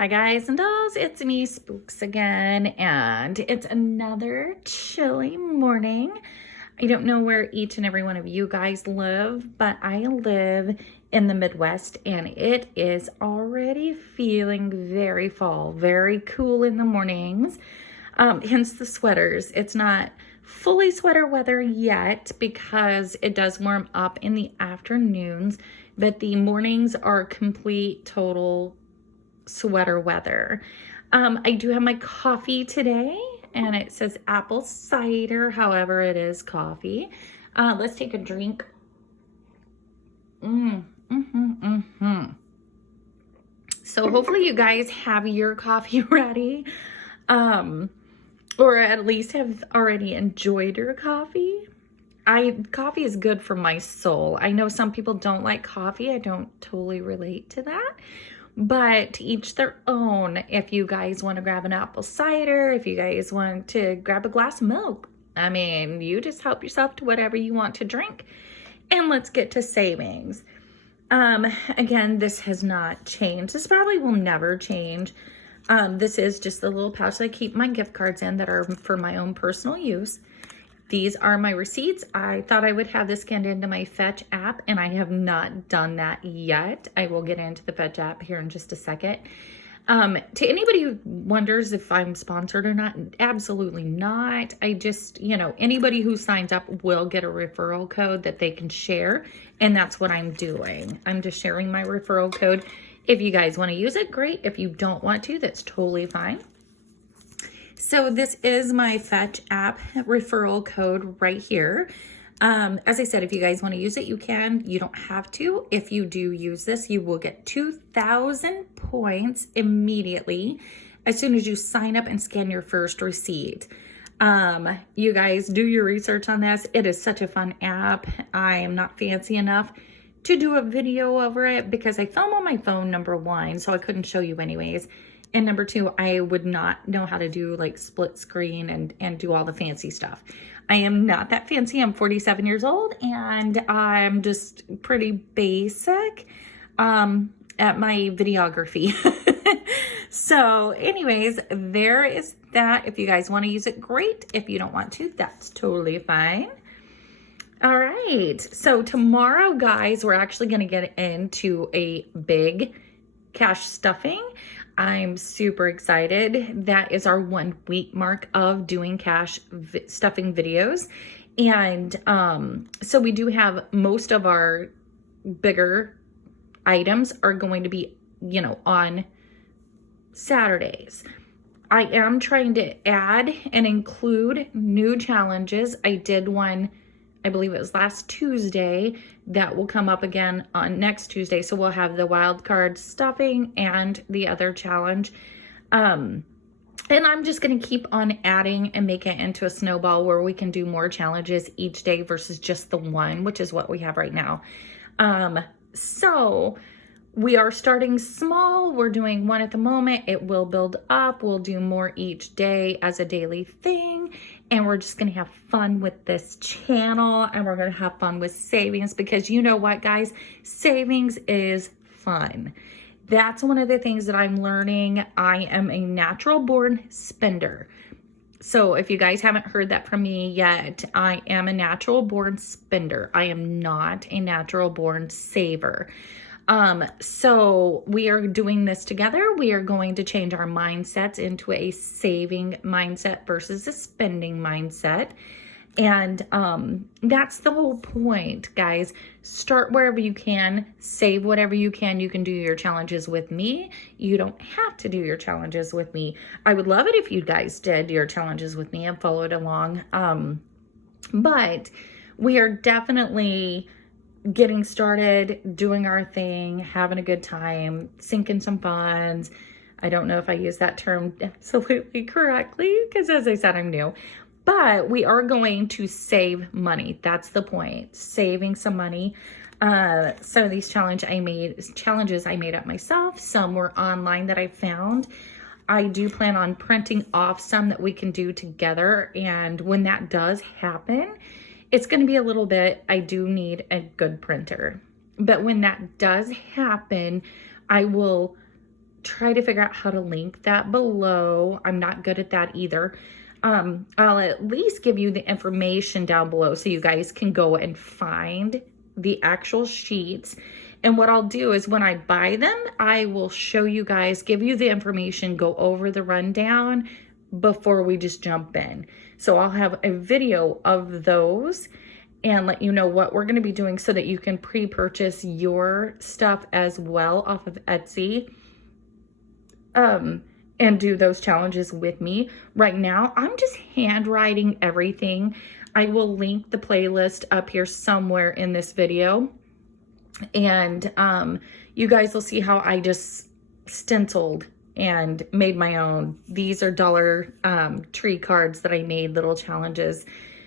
Hi guys and dolls, it's me, Spooks again, and it's another chilly morning. I don't know where each and every one of you guys live, but I live in the Midwest and it is already feeling very fall, very cool in the mornings, hence the sweaters. It's not fully sweater weather yet because it does warm up in the afternoons, but the mornings are complete, total sweater weather. I do have my coffee today and it says apple cider, however it is coffee. Let's take a drink. So hopefully you guys have your coffee ready, or at least have already enjoyed your coffee. Coffee is good for my soul. I know some people don't like coffee. I don't totally relate to that. But each their own. If you guys want to grab an apple cider, if you guys want to grab a glass of milk, I mean, you just help yourself to whatever you want to drink. And let's get to savings. Again, this has not changed. This probably will never change. This is just the little pouch that I keep my gift cards in that are for my own personal use. These are my receipts. I thought I would have this scanned into my Fetch app, and I have not done that yet. I will get into the Fetch app here in just a second. To anybody who wonders if I'm sponsored or not, absolutely not. I just, anybody who signs up will get a referral code that they can share, and that's what I'm doing. I'm just sharing my referral code. If you guys want to use it, great. If you don't want to, that's totally fine. So this is my Fetch app referral code right here. As I said, if you guys want to use it, you can. You don't have to. If you do use this, you will get 2,000 points immediately as soon as you sign up and scan your first receipt. You guys do your research on this. It is such a fun app. I am not fancy enough to do a video over it because I film on my phone, number one, so I couldn't show you anyways. And number two, I would not know how to do like split screen and do all the fancy stuff. I am not that fancy. I'm 47 years old and I'm just pretty basic at my videography. So anyways, there is that. If you guys want to use it, great. If you don't want to, that's totally fine. All right. So tomorrow, guys, we're actually going to get into a big cash stuffing. I'm super excited. That is our 1 week mark of doing cash stuffing videos. And so we do have most of our bigger items are going to be, on Saturdays. I am trying to add and include new challenges. I did one, I believe it was last Tuesday, that will come up again on next Tuesday. So we'll have the wild card stuffing and the other challenge. And I'm just going to keep on adding and make it into a snowball where we can do more challenges each day versus just the one, which is what we have right now. So we are starting small. We're doing one at the moment. It will build up. We'll do more each day as a daily thing. And we're just going to have fun with this channel. And we're going to have fun with savings because you know what, guys? Savings is fun. That's one of the things that I'm learning. I am a natural born spender. So if you guys haven't heard that from me yet, I am a natural born spender. I am not a natural born saver. So we are doing this together. We are going to change our mindsets into a saving mindset versus a spending mindset. And, that's the whole point, guys. Start wherever you can, save whatever you can. You can do your challenges with me. You don't have to do your challenges with me. I would love it if you guys did your challenges with me and followed along. But we are definitely getting started, doing our thing, having a good time, sinking some funds. I don't know if I use that term absolutely correctly because, as I said, I'm new. But we are going to save money. That's the point. Saving some money. Some of these challenges I made up myself. Some were online that I found. I do plan on printing off some that we can do together. And when that does happen, it's going to be a little bit, I do need a good printer. But when that does happen, I will try to figure out how to link that below. I'm not good at that either. I'll at least give you the information down below so you guys can go and find the actual sheets. And what I'll do is when I buy them, I will show you guys, give you the information, go over the rundown before we just jump in. So I'll have a video of those and let you know what we're going to be doing so that you can pre-purchase your stuff as well off of Etsy. And do those challenges with me. Right now, I'm just handwriting everything. I will link the playlist up here somewhere in this video. And you guys will see how I just stenciled and made my own. These are Dollar Tree cards that I made, little challenges.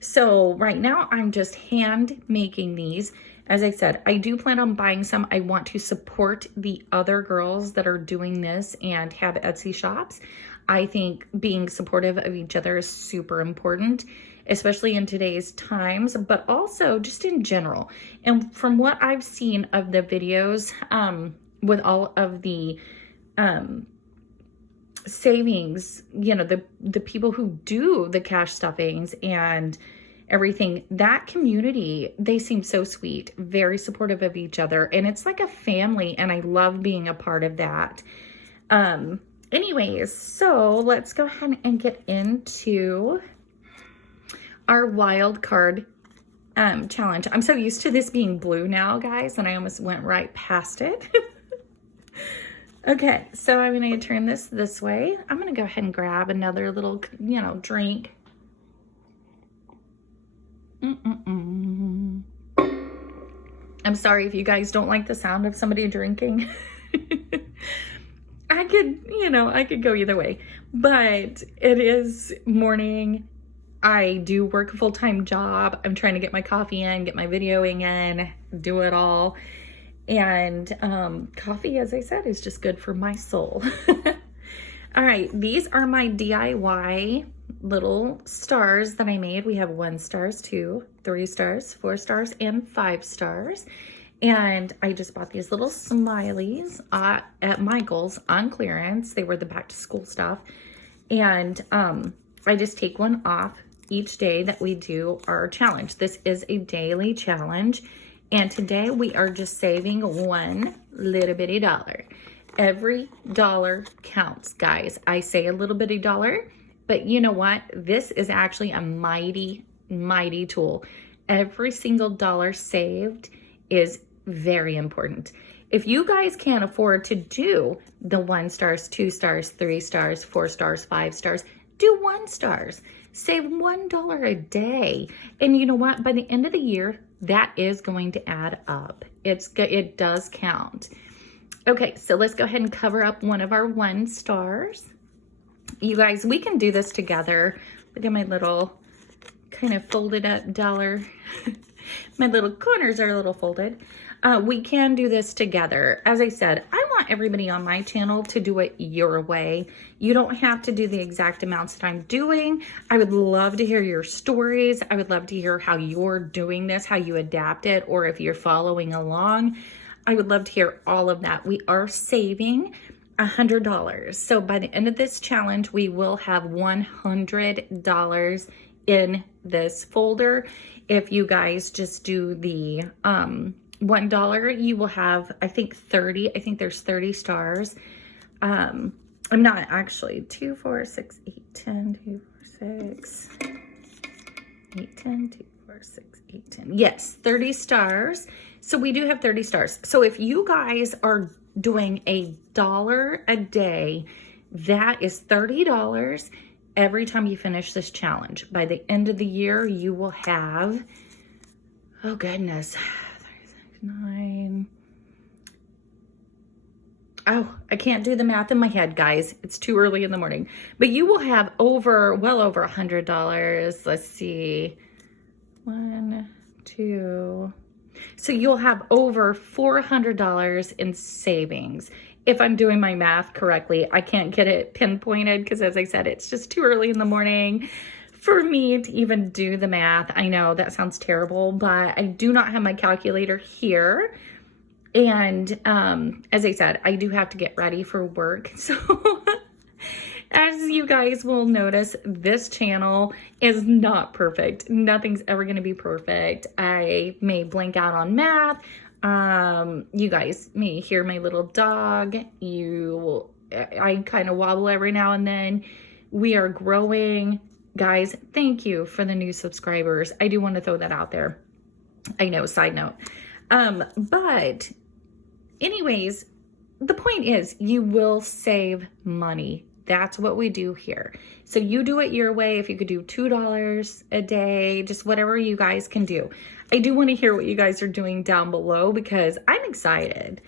So right now, I'm just hand making these. As I said, I do plan on buying some. I want to support the other girls that are doing this and have Etsy shops. I think being supportive of each other is super important, especially in today's times, but also just in general. And from what I've seen of the videos, with all of the savings, you know, the people who do the cash stuffings and everything, that community, they seem so sweet, very supportive of each other, and it's like a family, and I love being a part of that. Anyways, so let's go ahead and get into our wild card challenge. I'm so used to this being blue now, guys, and I almost went right past it. Okay, so I'm going to turn this way. I'm going to go ahead and grab another little, you know, drink. I'm sorry if you guys don't like the sound of somebody drinking. I could go either way, but it is morning. I do work a full-time job. I'm trying to get my coffee in, get my videoing in, do it all. And coffee, as I said, is just good for my soul. All right, these are my DIY little stars that I made. We have 1 stars, 2, 3 stars, 4 stars, and 5 stars. And I just bought these little smileys at Michael's on clearance. They were the back to school stuff. And I just take one off each day that we do our challenge. This is a daily challenge. And today we are just saving one little bitty dollar. Every dollar counts, guys. I say a little bitty dollar, but you know what? This is actually a mighty, mighty tool. Every single dollar saved is very important. If you guys can't afford to do the 1 stars, 2 stars, 3 stars, 4 stars, 5 stars, do 1 stars. Save $1 a day. And you know what? By the end of the year, that is going to add up. It does count. Okay, so let's go ahead and cover up one of our 1 stars. You guys, we can do this together. Look at my little kind of folded up dollar. My little corners are a little folded. We can do this together. As I said, I want everybody on my channel to do it your way. You don't have to do the exact amounts that I'm doing. I would love to hear your stories. I would love to hear how you're doing this, how you adapt it, or if you're following along. I would love to hear all of that. We are saving $100. So by the end of this challenge, we will have $100 in this folder. If you guys just do the $1, you will have, I think 30. I think there's 30 stars. I'm not actually. 2, 4, 6, 8, 10, 2, 4, 6, 8, 10, 2, 4, 6, 8, 10. Yes, 30 stars. So we do have 30 stars. So if you guys are doing $1 a day, that is $30 every time you finish this challenge. By the end of the year, you will have, oh goodness, 9. Oh, I can't do the math in my head, guys. It's too early in the morning. But you will have well over $100. Let's see. 1, 2. So you'll have over $400 in savings. If I'm doing my math correctly, I can't get it pinpointed because, as I said, it's just too early in the morning for me to even do the math. I know that sounds terrible, but I do not have my calculator here. And as I said, I do have to get ready for work. So as you guys will notice, this channel is not perfect. Nothing's ever going to be perfect. I may blank out on math. You guys may hear my little dog. I kind of wobble every now and then. We are growing. Guys, thank you for the new subscribers. I do want to throw that out there. I know, side note. But anyways, the point is you will save money. That's what we do here. So you do it your way. If you could do $2 a day, just whatever you guys can do. I do want to hear what you guys are doing down below because I'm excited.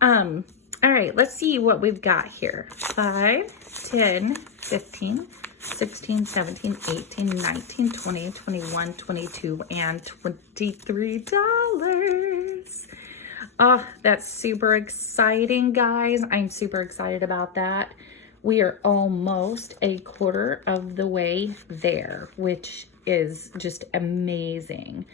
All right, let's see what we've got here. 5, 10, 15, 16, 17, 18, 19, 20, 21, 22, and $23. Oh, that's super exciting, guys. I'm super excited about that. We are almost a quarter of the way there, which is just amazing.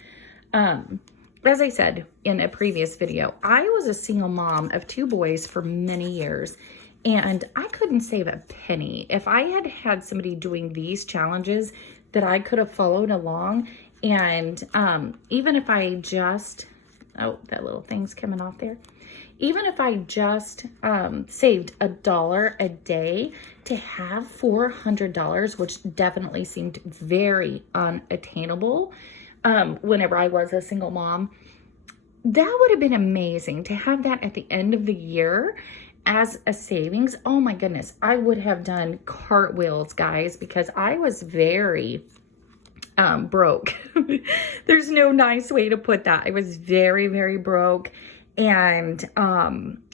As I said in a previous video, I was a single mom of 2 boys for many years, and I couldn't save a penny. If I had had somebody doing these challenges that I could have followed along, and even if I just, oh, that little thing's coming off there. Even if I just saved $1 a day to have $400, which definitely seemed very unattainable whenever I was a single mom, that would have been amazing to have that at the end of the year as a savings. Oh my goodness, I would have done cartwheels, guys, because I was very broke. There's no nice way to put that. I was very, very broke. And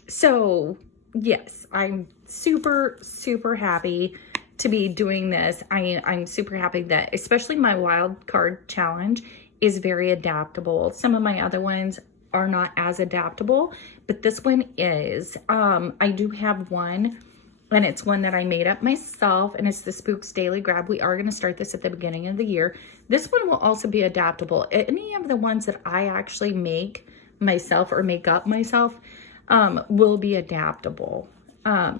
so yes, I'm super, super happy to be doing this. I'm super happy that especially my wild card challenge is very adaptable. Some of my other ones are not as adaptable, but this one is. I do have one, and it's one that I made up myself, and it's the Spooks Daily Grab. We are going to start this at the beginning of the year. This one will also be adaptable. Any of the ones that I actually make myself or make up myself will be adaptable, or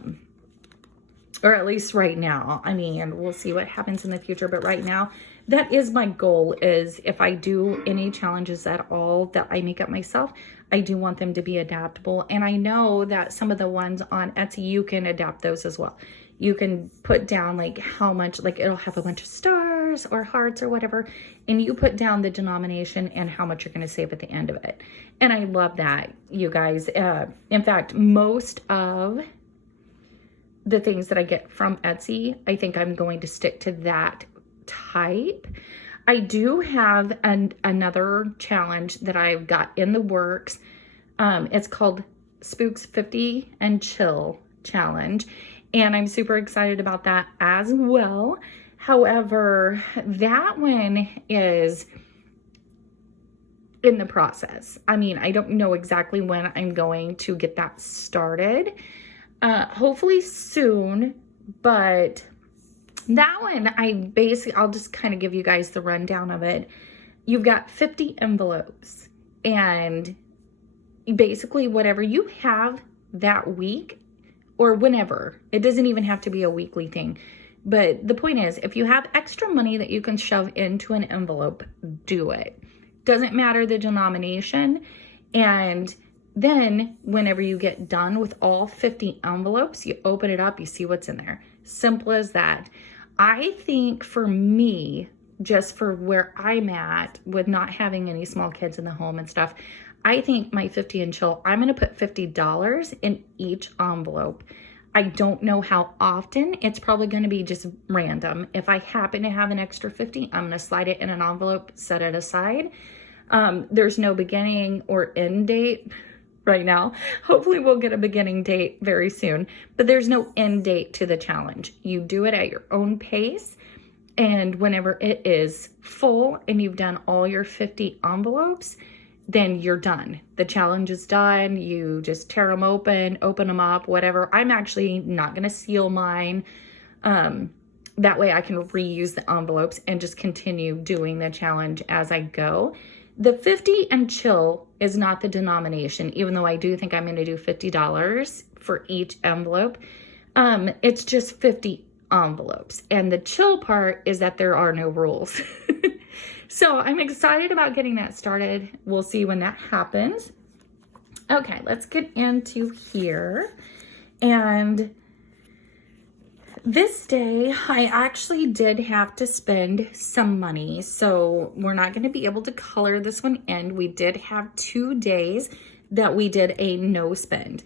at least right now. I mean, we'll see what happens in the future, but right now that is my goal. Is if I do any challenges at all that I make up myself, I do want them to be adaptable. And I know that some of the ones on Etsy, you can adapt those as well. You can put down like how much, like it'll have a bunch of stars or hearts or whatever, and you put down the denomination and how much you're going to save at the end of it. And I love that, you guys. In fact, most of the things that I get from Etsy, I think I'm going to stick to that type. I do have another challenge that I've got in the works. It's called Spooks 50 and Chill Challenge. And I'm super excited about that as well. However, that one is in the process. I mean, I don't know exactly when I'm going to get that started. Hopefully soon, but that one, I'll just kind of give you guys the rundown of it. You've got 50 envelopes, and basically whatever you have that week, or whenever. It doesn't even have to be a weekly thing. But the point is, if you have extra money that you can shove into an envelope, do it. Doesn't matter the denomination. And then whenever you get done with all 50 envelopes, you open it up, you see what's in there. Simple as that. I think for me, just for where I'm at with not having any small kids in the home and stuff, I think my 50 and chill, I'm going to put $50 in each envelope. I don't know how often. It's probably going to be just random. If I happen to have an extra 50, I'm going to slide it in an envelope, set it aside. There's no beginning or end date right now. Hopefully we'll get a beginning date very soon, but there's no end date to the challenge. You do it at your own pace. And whenever it is full and you've done all your 50 envelopes, then you're done. The challenge is done. You just tear them open them up, whatever. I'm actually not going to seal mine. That way I can reuse the envelopes and just continue doing the challenge as I go. The 50 and chill is not the denomination, even though I do think I'm going to do $50 for each envelope. It's just 50 envelopes. And the chill part is that there are no rules. So I'm excited about getting that started. We'll see when that happens. Okay, let's get into here. And this day, I actually did have to spend some money, so we're not going to be able to color this one in. We did have 2 days that we did a no spend.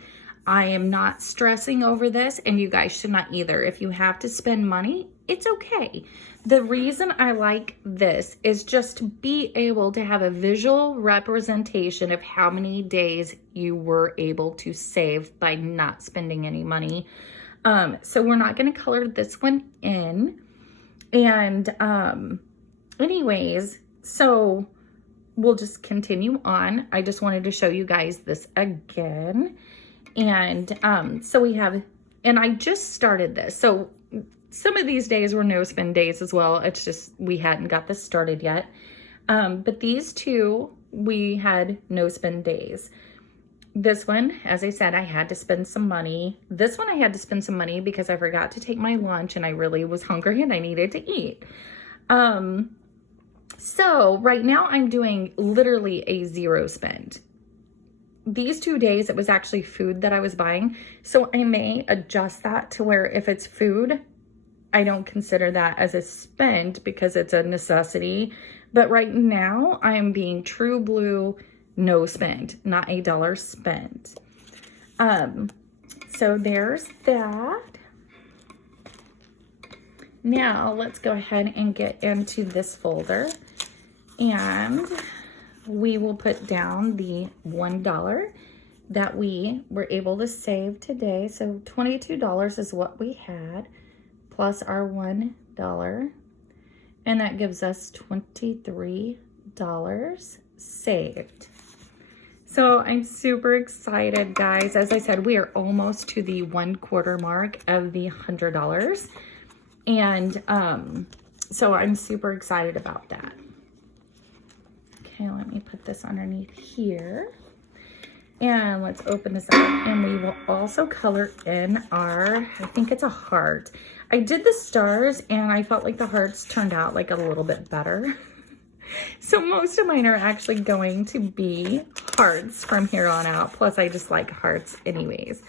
I am not stressing over this, and you guys should not either. If you have to spend money, it's okay. The reason I like this is just to be able to have a visual representation of how many days you were able to save by not spending any money. So we're not going to color this one in. And anyways, so we'll just continue on. I just wanted to show you guys this again. And so we have, and I just started this. So some of these days were no spend days as well. It's just we hadn't got this started yet. But these two, we had no spend days. This one, as I said, I had to spend some money. This one I had to spend some money because I forgot to take my lunch and I really was hungry and I needed to eat. So right now I'm doing literally a zero spend. These 2 days, it was actually food that I was buying. So I may adjust that to where if it's food, I don't consider that as a spend because it's a necessity. But right now I'm being true blue, no spend, not $1 spent. So there's that. Now let's go ahead and get into this folder, and we will put down the $1 that we were able to save today. So $22 is what we had plus our $1, and that gives us $23 saved. So I'm super excited, guys. As I said, we are almost to the 1/4 mark of the $100. And so I'm super excited about that. Okay, let me put this underneath here. And let's open this up. And we will also color in our, I think it's a heart. I did the stars and I felt like the hearts turned out like a little bit better. So most of mine are actually going to be hearts from here on out. Plus I just like hearts anyways.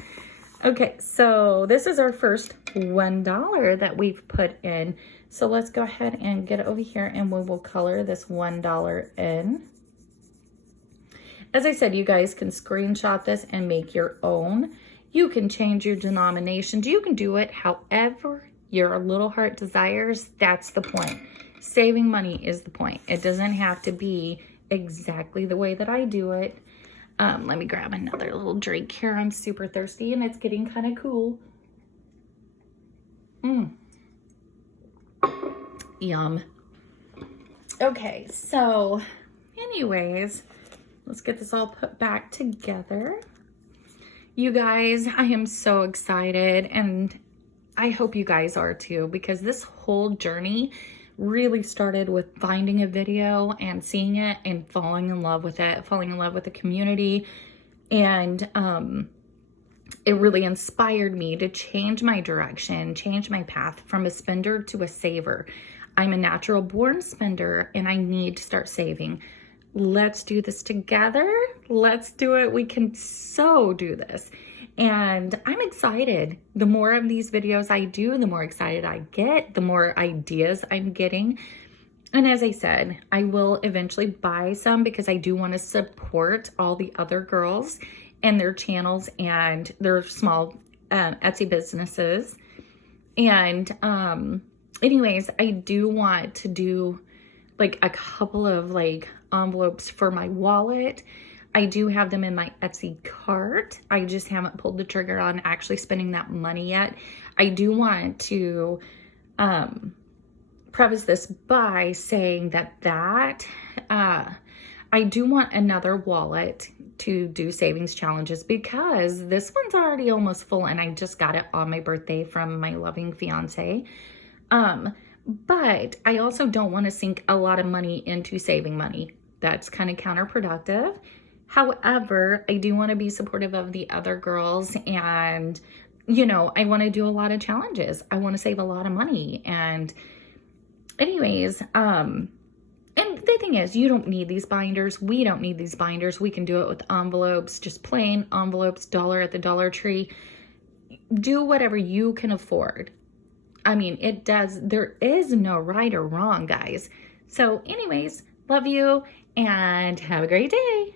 Okay, so this is our first $1 that we've put in. So let's go ahead and get over here and we will color this $1 in. As I said, you guys can screenshot this and make your own. You can change your denominations. You can do it however your little heart desires. That's the point. Saving money is the point. It doesn't have to be exactly the way that I do it. Let me grab another little drink here. I'm super thirsty and it's getting kind of cool. Yum. Okay, so anyways, let's get this all put back together. You guys, I am so excited and I hope you guys are too, because this whole journey really started with finding a video and seeing it and falling in love with it, falling in love with the community. And it really inspired me to change my direction, change my path from a spender to a saver. I'm a natural born spender and I need to start saving. Let's do this together. Let's do it. We can so do this. And I'm excited. The more of these videos I do, the more excited I get, the more ideas I'm getting. And as I said, I will eventually buy some because I do want to support all the other girls and their channels and their small Etsy businesses. And anyways, I do want to do like a couple of like envelopes for my wallet. I do have them in my Etsy cart. I just haven't pulled the trigger on actually spending that money yet. I do want to preface this by saying that I do want another wallet to do savings challenges because this one's already almost full and I just got it on my birthday from my loving fiance. But I also don't want to sink a lot of money into saving money. that's kind of counterproductive. However, I do want to be supportive of the other girls, and you know, I want to do a lot of challenges. I want to save a lot of money. And anyways, and the thing is, you don't need these binders. We don't need these binders. We can do it with envelopes, just plain envelopes, dollar at the Dollar Tree. Do whatever you can afford. I mean, there is no right or wrong, guys. So anyways, love you and have a great day.